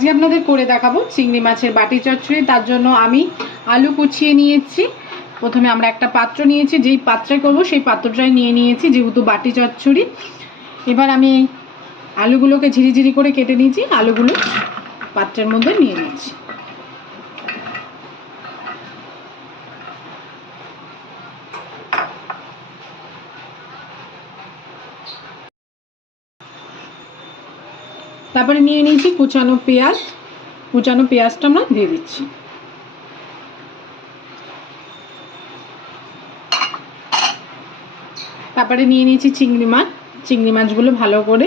আজকে আপনাদের করে দেখাবো চিংড়ি মাছের বাটি চচ্চড়ি। তার জন্য আমি আলু কুচিয়ে নিয়েছি। প্রথমে আমরা একটা পাত্র নিয়েছি, যেই পাত্রে করব সেই পাত্রটাই নিয়ে নিয়েছি যেহেতু বাটি চচ্চড়ি। এবার আমি আলুগুলোকে ঝিরিঝিরি করে কেটে নিয়েছি, আলুগুলো পাত্রের মধ্যে নিয়ে নিয়েছি। তারপরে নিয়ে নিয়েছি কুচানো পেঁয়াজ, কুচানো পেঁয়াজটা আমরা দিয়ে দিচ্ছি। তারপরে নিয়ে নিয়েছি চিংড়ি মাছ। চিংড়ি মাছগুলো ভালো করে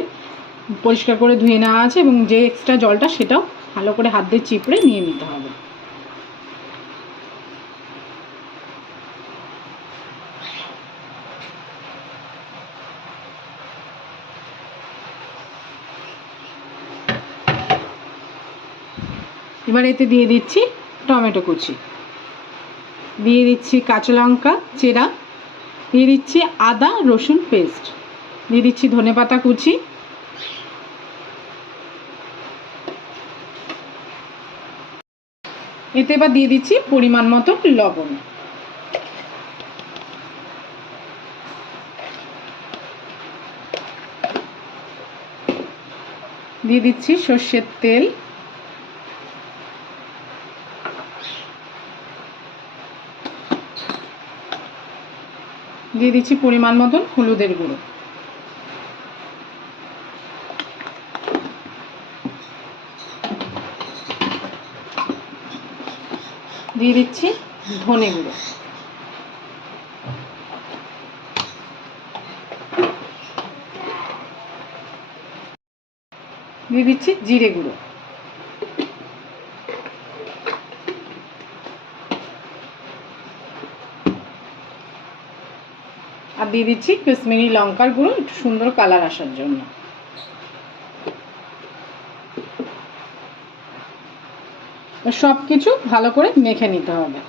পরিষ্কার করে ধুয়ে নেওয়া আছে এবং যে এক্সট্রা জলটা সেটাও ভালো করে হাত দিয়ে চিপড়ে নিয়ে নিতে হবে। এবার এতে দিয়ে দিচ্ছি টমেটো কুচি, দিয়ে দিচ্ছি কাঁচা লঙ্কা চেরা, দিয়ে দিচ্ছি আদা রসুন পেস্ট, দিয়ে দিচ্ছি ধনেপাতা কুচি, এতে এবার দিয়ে দিচ্ছি পরিমাণ মতো লবণ। দিয়ে দিচ্ছি সর্ষের তেল, দিয়ে দিচ্ছি পরিমাণ মতন হলুদের গুঁড়ো, দিয়ে দিচ্ছি ধনে গুঁড়ো, দিয়ে দিচ্ছি জিরে গুঁড়ো, আর দিয়ে দিচ্ছি কাশ্মীরি লঙ্কার গুঁড়ো একটু সুন্দর কালার আসার জন্য। সব কিছু ভালো করে মেখে নিতে হবে।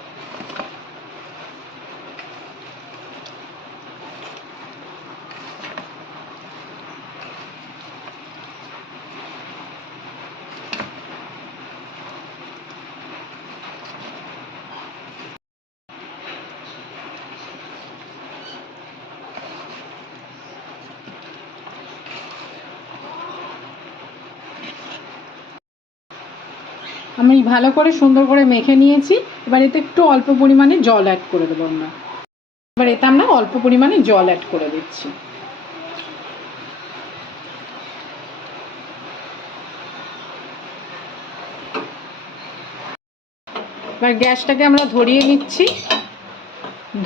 আমি ভালো করে সুন্দর করে মেখে নিয়েছি। এবার এতে একটু অল্প পরিমাণে জল অ্যাড করে দেবো আমরা। এবার এতে আমরা অল্প পরিমাণে জল অ্যাড করে দিচ্ছি। এবার গ্যাসটাকে আমরা ধরিয়ে নিচ্ছি,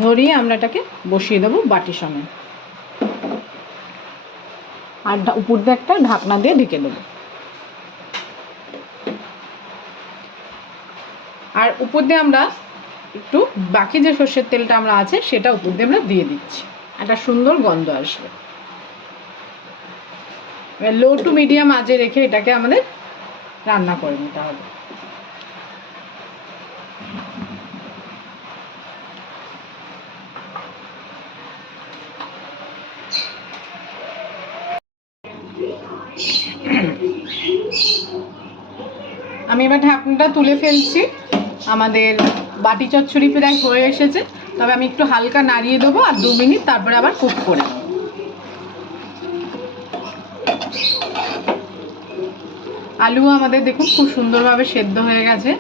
ধরিয়ে আমরা এটাকে বসিয়ে দেবো বাটি সমেত, আর উপর দিয়ে একটা ঢাকনা দিয়ে ঢেকে দেবো। আর উপর দিয়ে আমরা একটু বাকি যে সর্ষের তেলটা আমরা আছে সেটা উপর দিয়ে আমরা দিয়ে দিচ্ছি, একটা সুন্দর গন্ধ আসবে। লো টু মিডিয়াম আঁচে রেখে এটাকে আমাদের রান্না করে নিতে হবে। আমি এবার ঢাকনাটা তুলে ফেলছি। আমাদের বাটি চচ্চড়ি প্রায় হয়ে এসেছে, তবে আমি একটু হালকা নাড়িয়ে দেবো আর 2 মিনিট তারপরে আবার কুক করে দেবো। আলু আমাদের দেখুন খুব সুন্দরভাবে সেদ্ধ হয়ে গেছে।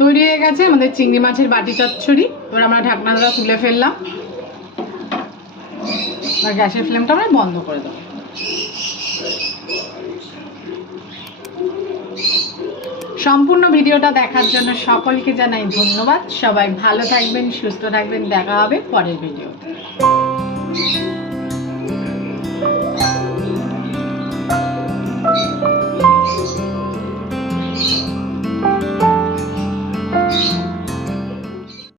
তৈরি হয়ে গেছে আমাদের চিংড়ি মাছের বাটি চচ্চড়ি। এবার আমরা ঢাকনাটা তুলে ফেললাম, আর গ্যাসের ফ্লেমটা আমরা বন্ধ করে দেবো। সম্পূর্ণ ভিডিওটা দেখার জন্য সকলকে জানাই ধন্যবাদ। সবাই ভালো থাকবেন, সুস্থ থাকবেন। দেখা হবে পরের ভিডিওতে।